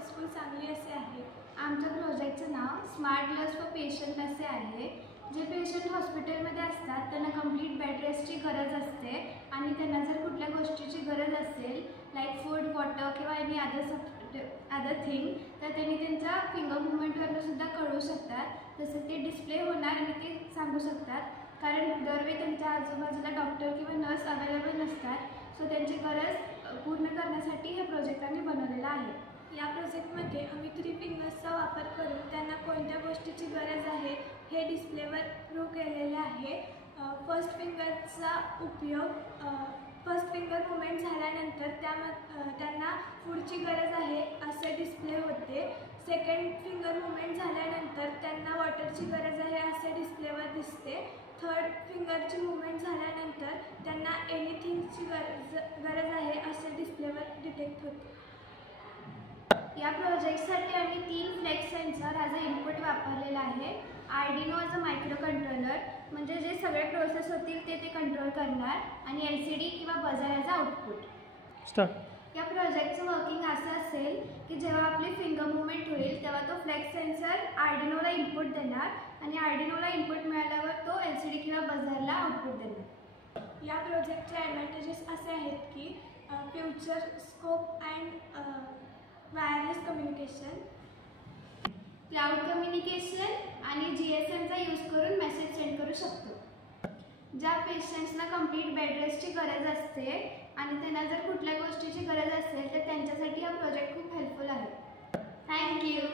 Successful चांगली असे आहे। आमच्या प्रोजेक्टचं नाव स्मार्ट ग्लास फॉर पेशंट असे आहे। जे पेशंट हॉस्पिटलमध्ये असतात त्यांना कंप्लीट बेड रेस्टची गरज असते आणि त्यांना जर कुठल्या गोष्टीची गरज असेल लाईक फूड, वॉटर किंवा एनी अदर थिंग तर त्यांनी त्यांच्या फिंगर मुवमेंटवरनं सुद्धा कळू शकतात। जसं ते डिस्प्ले होणार आणि ते सांगू शकतात, कारण दरवेळी त्यांच्या आजूबाजूला डॉक्टर किंवा नर्स अवेलेबल नसतात। सो त्यांची गरज पूर्ण करण्यासाठी हे प्रोजेक्ट आम्ही बनवलेला आहे। या प्रोजेक्टमध्ये आम्ही 3 फिंगर्सचा वापर करून त्यांना कोणत्या गोष्टीची गरज आहे हे डिस्प्लेवर प्रूव्ह केलेले आहे। फर्स्ट फिंगरचा उपयोग फर्स्ट फिंगर मुवमेंट झाल्यानंतर त्यांना फूडची गरज आहे असे डिस्प्ले होते। सेकंड फिंगर मुवमेंट झाल्यानंतर त्यांना वॉटरची गरज आहे असे डिस्प्लेवर दिसते। थर्ड फिंगरची मुवमेंट झाल्यानंतर त्यांना एनीथिंगची गरज आहे असे डिस्प्लेवर डिटेक्ट होते। या प्रोजेक्टसाठी आम्ही 3 flex sensor as a input वापरलेला आहे। Arduino as a microcontroller, म्हणजे जे सगळे प्रोसेस होतील ते कंट्रोल करणार, आणि LCD किंवा buzzer as a output. Start. या प्रोजेक्टचं वर्किंग असं असेल की जेव्हा आपली फिंगर मुवमेंट होईल तेव्हा तो फ्लेक्स सेन्सर आर्डिनोला इनपुट देणार आणि आर्डिनोला इनपुट मिळाल्यावर तो LCD किंवा बझरला आउटपुट देणार। या प्रोजेक्टचे ॲडव्हान्टेजेस असे आहेत की future scope and wireless communication, cloud communication आणि GSMचा यूज करून मेसेज सेंड करू शकतो। ज्या पेशंट्सना कंप्लीट बेड रेस्टची गरज असते आणि त्यांना जर कुठल्या गोष्टीची गरज असेल तर त्यांच्यासाठी हा प्रोजेक्ट खूप हेल्पफुल आहे। थँक्यू।